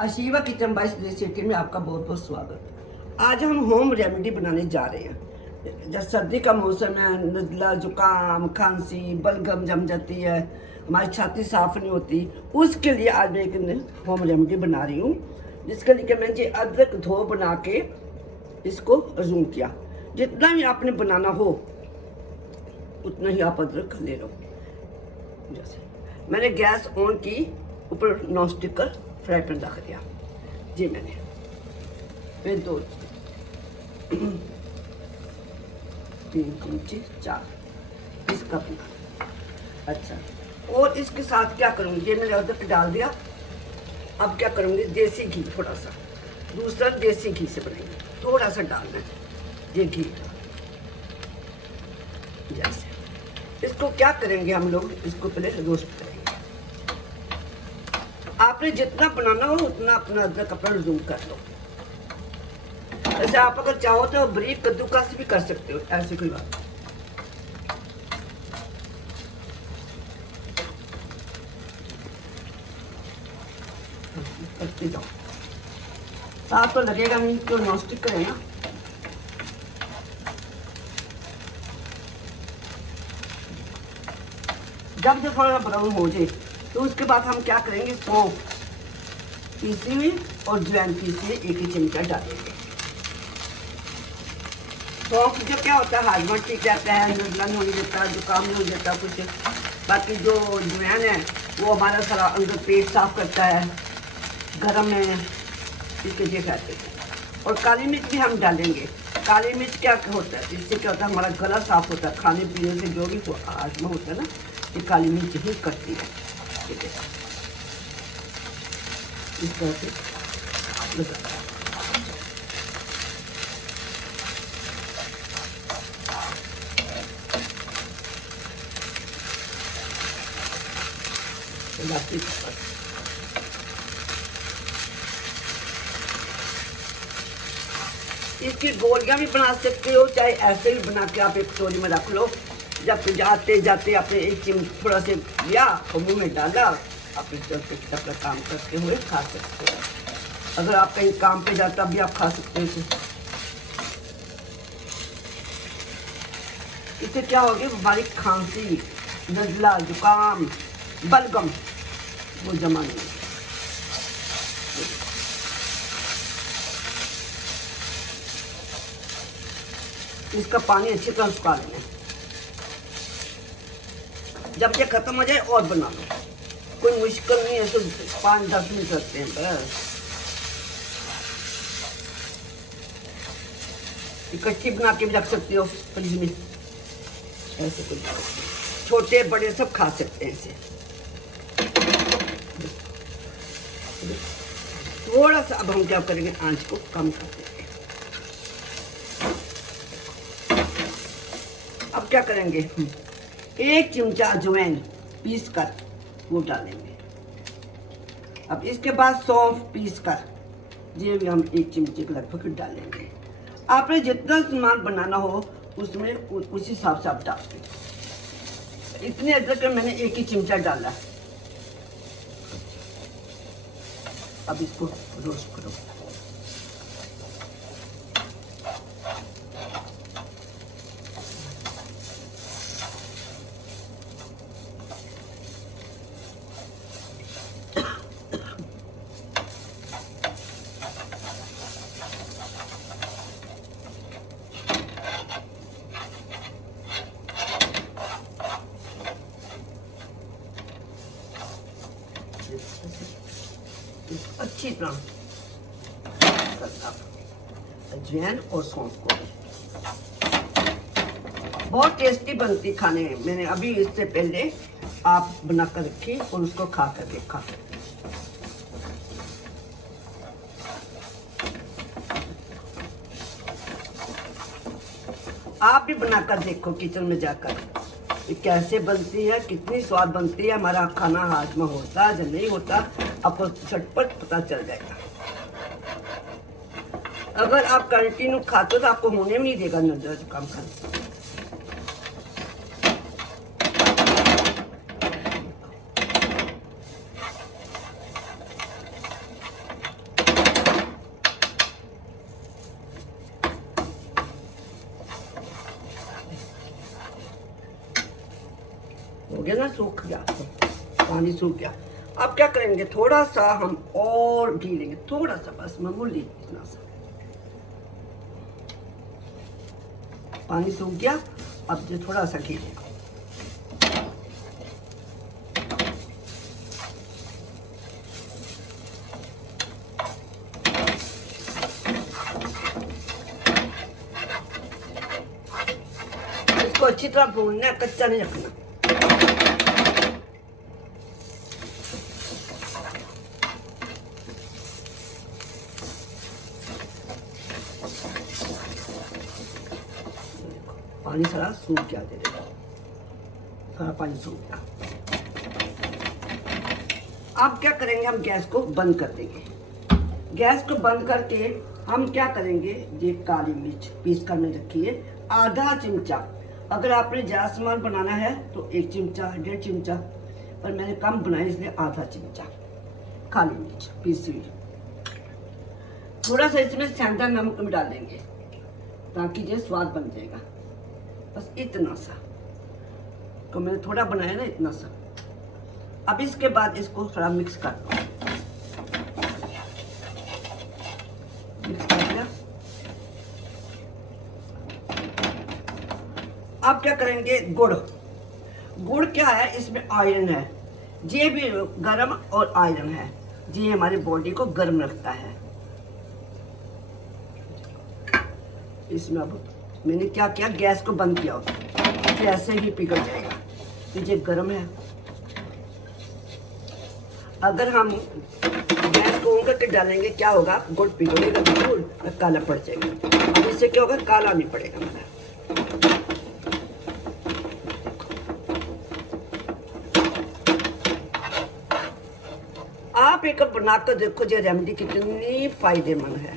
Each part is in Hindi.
आशीर्वाद किचन बाय सिटी में आपका बहुत बहुत स्वागत। आज हम होम रेमेडी बनाने जा रहे हैं। जब सर्दी का मौसम है, नज़ला, जुकाम, खांसी, बलगम जम जाती है, हमारी छाती साफ नहीं होती, उसके लिए आज मैं एक होम रेमेडी बना रही हूँ। जिसके लिए मैंने अदरक धो बना के इसको अजूम किया। जितना भी आपने बनाना हो उतना ही आप अदरक ले लो। जैसे मैंने गैस ऑन की, ऊपर नॉन स्टिक का फ्राई पैन रख दिया जी मैंने। फिर 2 3 चमचे 4 इसका बना। अच्छा, और इसके साथ क्या करूँगी, ये मैंने अदरक डाल दिया। अब क्या करूँगी, देसी घी थोड़ा सा, दूसरा देसी घी से बनाएंगे, थोड़ा सा डालना है ये घी। जैसे इसको क्या करेंगे हम लोग, इसको पहले रोस्ट करेंगे। आपने जितना बनाना हो उतना अपना अदरक अपना जूम कर लो। ऐसे आप अगर चाहो तो बारीक कद्दूकस भी कर सकते हो, ऐसी कोई बात करती जाओ। साथ तो लगेगा नहीं, तो नॉन स्टिक करें ना। जब जो थोड़ा ब्राउन हो जाए तो उसके बाद हम क्या करेंगे, सौंफ पीसी हुई और ज्वाइन पीसी हुई 1 ही चमचा डालेंगे। सौंफ जो क्या होता है, हाजमा ठीक रहता है, नज़ला नहीं हो जाता, जुकाम नहीं हो जाता कुछ। बाकी जो ज्वाइन है वो हमारा सारा अंदर पेट साफ करता है, गर्म है, इसके लिए कहते हैं। और काली मिर्च भी हम डालेंगे। काली मिर्च क्या होता है, इससे क्या होता है, हमारा गला साफ होता है। खाने पीने से जो भी हाजमा होता है ना, ये काली मिर्च ही करती है। ठीक है, इस तरह से लगा। इसकी गोलियां भी बना सकते हो, चाहे ऐसे भी बना के आप एक कटोरी में रख लो। जब जाते जाते आपने एक चिमटा थोड़ा से लिया और मुंह में डाला, अपने चलते अपना काम करते हुए खा सकते हो। अगर आप कहीं काम पे जाता भी आप खा सकते हो। इससे क्या होगी, हमारी खांसी, नज़ला, जुकाम, बलगम वो जमा नहीं। इसका पानी अच्छी तरह सुखा लेना है। जब ये खत्म हो जाए और बना लो, कोई मुश्किल नहीं है, तो 5-10 मिनट लगते हैं बस। इकट्ठी बना के भी रख सकते हो फ्रिज में, ऐसे कुछ छोटे बड़े सब खा सकते हैं इसे। थोड़ा सा अब हम क्या करेंगे, आंच को कम कर देंगे। अब क्या करेंगे, 1 चमचा अजवाइन पीस कर वो डालेंगे। अब इसके बाद सौंफ पीस कर ये भी हम 1 चमचे के लगभग डालेंगे। आपने जितना सामान बनाना हो उसमें उसी हिसाब से आप डाल दें। इतने अदरक मैंने 1 ही चमचा डाला। अब इसको रोस्ट करो। अच्छी तरह अजवाइन और सौंफ को, बहुत टेस्टी बनती खाने में। मैंने अभी इससे पहले आप बनाकर रखी और उसको खा कर देखा। आप भी बनाकर देखो किचन में जाकर, ये कैसे बनती है, कितनी स्वाद बनती है। हमारा खाना हाजमा होता है या नहीं होता, आपको झटपट पता चल जाएगा। अगर आप कंटिन्यू खाते हो तो आपको होने में नहीं देगा नज़ला, जुकाम, खांसी। गया, पानी सूख गया। अब क्या करेंगे, थोड़ा सा हम और घी लेंगे, थोड़ा सा, बस मामूली इतना सा। पानी सूख गया, अब जो थोड़ा सा घी लेंगे। इसको अच्छी तरह भूनना है, कच्चा नहीं रखना। पानी सारा सूख गया, दे देगा, सारा पानी सूख गया। अब क्या करेंगे, हम गैस को बंद कर देंगे। गैस को बंद करके हम क्या करेंगे, ये काली मिर्च पीस कर में रखी है, आधा चिमचा। अगर आपने ज़्यादा सामान बनाना है तो 1 चिमचा 1.5 चिमचा, पर मैंने कम बनाया इसलिए आधा चिमचा काली मिर्च पीसी हुई। थोड़ा सा इसमें सेंधा नमक भी डाल देंगे ताकि ये स्वाद बन जाएगा। बस इतना सा, तो मैंने थोड़ा बनाया ना, इतना सा। अब इसके बाद इसको थोड़ा मिक्स कर दो। मिक्स कर दिया। अब क्या करेंगे, गुड़। गुड़ क्या है, इसमें आयरन है, ये भी गर्म और आयरन है, ये हमारी बॉडी को गर्म रखता है। इसमें अब मैंने क्या किया, गैस को बंद किया, तो ऐसे ही पिघल जाएगा, तो ये गर्म है। अगर हम गैस को ऑन करके डालेंगे क्या होगा, गुड़ पिघलेगा बिल्कुल और काला पड़ जाएगा। अब इससे क्या होगा, काला नहीं पड़ेगा हमारा। आप एक बनाकर देखो, ये रेमेडी कितनी फायदेमंद है।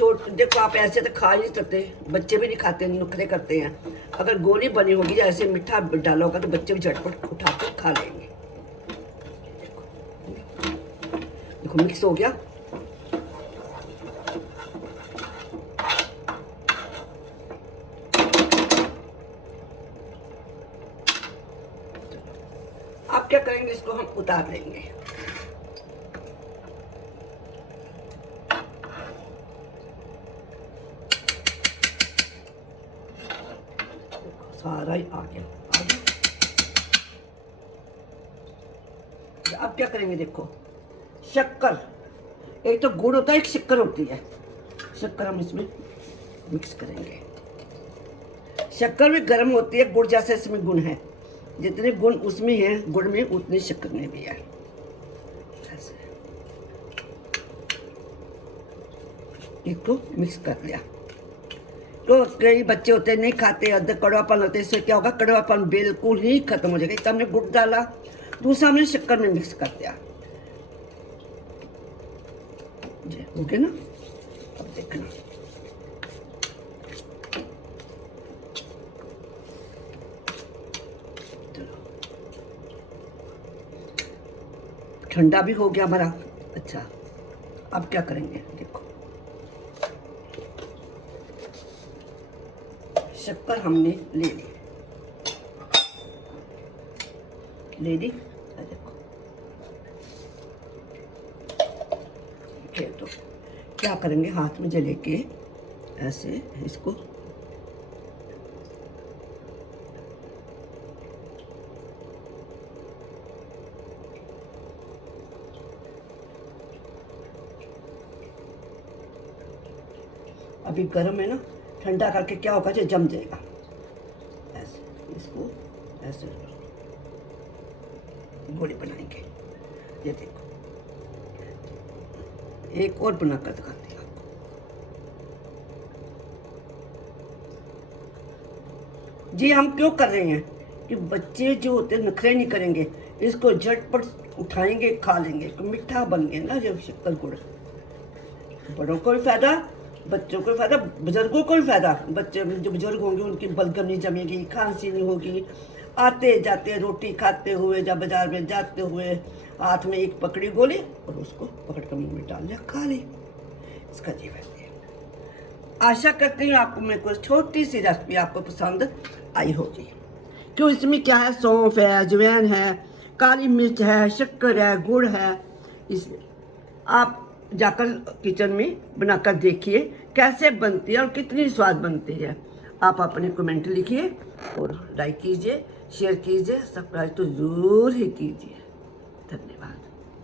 देखो, आप ऐसे तो खा नहीं सकते, बच्चे भी नहीं खाते, नखरे करते हैं। अगर गोली बनी होगी या ऐसे मीठा डाला होगा तो बच्चे भी झटपट उठा कर खा लेंगे। देखो मिक्स हो गया। अब क्या करेंगे, इसको हम उतार लेंगे। सारा ही आ गया। अब क्या करेंगे, देखो शक्कर, एक तो गुड़ होता है, एक शक्कर होती है। शक्कर हम इसमें मिक्स करेंगे। शक्कर भी गर्म होती है, गुड़ जैसे इसमें गुण है, जितने गुण उसमें है गुड़ में उतने शक्कर में भी है। ऐसे इसको मिक्स कर लिया। तो कई बच्चे होते नहीं खाते, अदरक कड़वापन होते, इससे क्या होगा, कड़वापन बिल्कुल ही खत्म हो जाएगा। एक हमने गुड़ डाला, दूसरा हमने शक्कर में मिक्स कर दिया। हो गया ना, अब देखना। ठंडा भी हो गया हमारा। अच्छा, अब क्या करेंगे, देखो शक्कर हमने ले ली। देखो तो क्या करेंगे, हाथ में जले के ऐसे इसको अभी गर्म है ना, ठंडा करके क्या होगा, जो जम जाएगा। ऐसे इसको ऐसे गोली बनाएंगे। ये देखो, एक और बनाकर दिखाती हूँ आपको। जी हम क्यों कर रहे हैं कि बच्चे जो होते हैं नखरे नहीं करेंगे, इसको झटपट उठाएंगे, खा लेंगे, तो मीठा बन गया ना जब शक्कर गुड़। बड़ों को भी फायदा, बच्चों को भी फायदा, बुजुर्गों को भी फायदा। बच्चे जो बुजुर्ग होंगे उनकी बलगम नहीं जमेगी, खांसी नहीं होगी। आते जाते रोटी खाते हुए या बाजार में जाते हुए हाथ में एक पकड़ी गोली और उसको पकड़ कर मुंह में डाल लिया, खा ली। इसका जीवन है। आशा करती हूँ आपको मैं कुछ छोटी सी रेसिपी आपको पसंद आई होगी। क्यों, इसमें क्या है, सौंफ है, अजवाइन है, काली मिर्च है, शक्कर है, गुड़ है। इस आप जाकर किचन में बनाकर देखिए कैसे बनती है और कितनी स्वाद बनती है। आप अपने कमेंट लिखिए और लाइक कीजिए, शेयर कीजिए, सब्सक्राइब तो ज़रूर ही कीजिए। धन्यवाद।